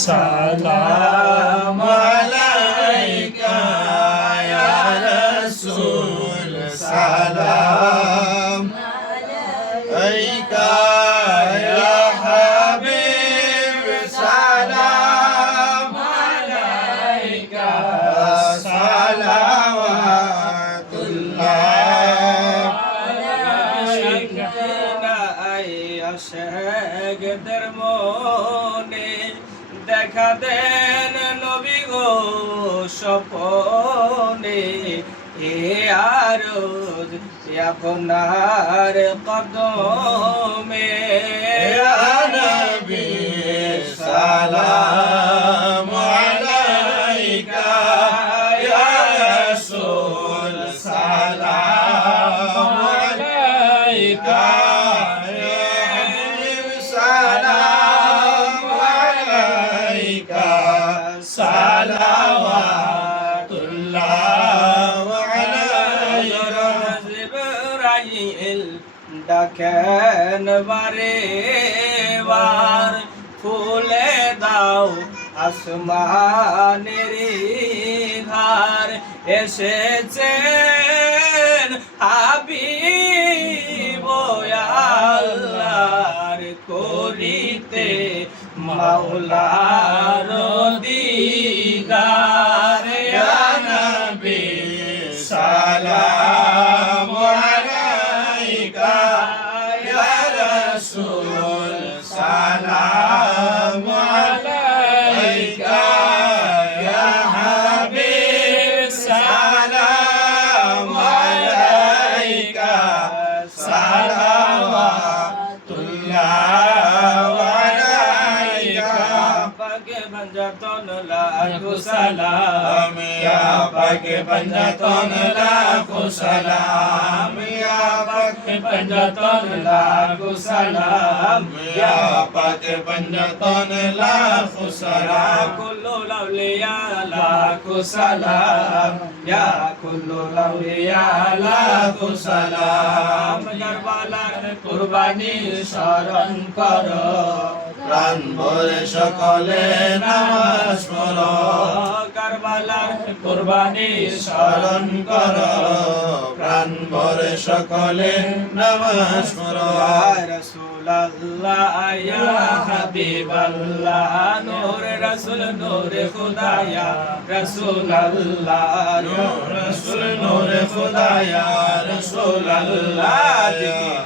সালাম আলাইকা ইয়া রাসূল সালাম আলাইকা ইয়া হাবিব সালাম আলাইকা সালাওয়াতুল্লাহ আলাইকা আশাকদের মনে দেখা দেন নবী গো স্বপনে এ আরজ আপনার কদমে ইয়া নবী সালাম আলাইকা ইয়া রাসূল সালাম আলাইকা সালাওয়াতুল্লাহ আলাইকা জিবরাইল ডাকেন বারে বার ফুলে দাও আসমানের ধার এসেছেন হাবিব আল্লাহর করিতে মাওলার দিদার ইয়া নবী সালাম আলাইকা ইয়া রাসূল সালাম আলাইকা ইয়া হাবিব সালাম আলাইকা সালাওয়াতুল্লাহ पंजतन लाखो सलाम या पाक पंजतन लाखो सलाम या पाक पंजतन लाखो सलाम या पाक पंजतन लाखो सलाम कुल्लु लौलिया लाखो सलाम या कुल्लु लौलिया लाखो सलाम करबालार कुर्बानी शरण करो প্রাণ ভরে সকলে নামাজ পড়ো কারবালার কুরবানি স্মরণ করো প্রাণ ভরে সকলে নামাজ পড়ো রাসূলুল্লাহ ইয়া হাবিবাল্লাহ নূর রাসূল নূর খুদা ইয়া রাসূলুল্লাহ নূর রাসূল নূর খুদা ইয়া রাসূলুল্লাহ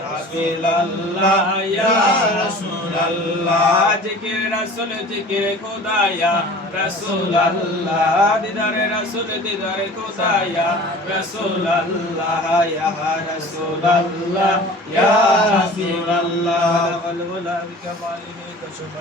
হাবিবাল্লাহ ইয়া রাসূলুল্লাহ জিকির রাসূল জিকির খুদা ইয়া রাসূলুল্লাহ দিদারে রাসূল দিদারে খুদা ইয়া রাসূলুল্লাহ ইয়া রাসূলুল্লাহ ইয়া রাসূলুল্লাহ ওয়াল ওলা বিকামালিহি কাশফা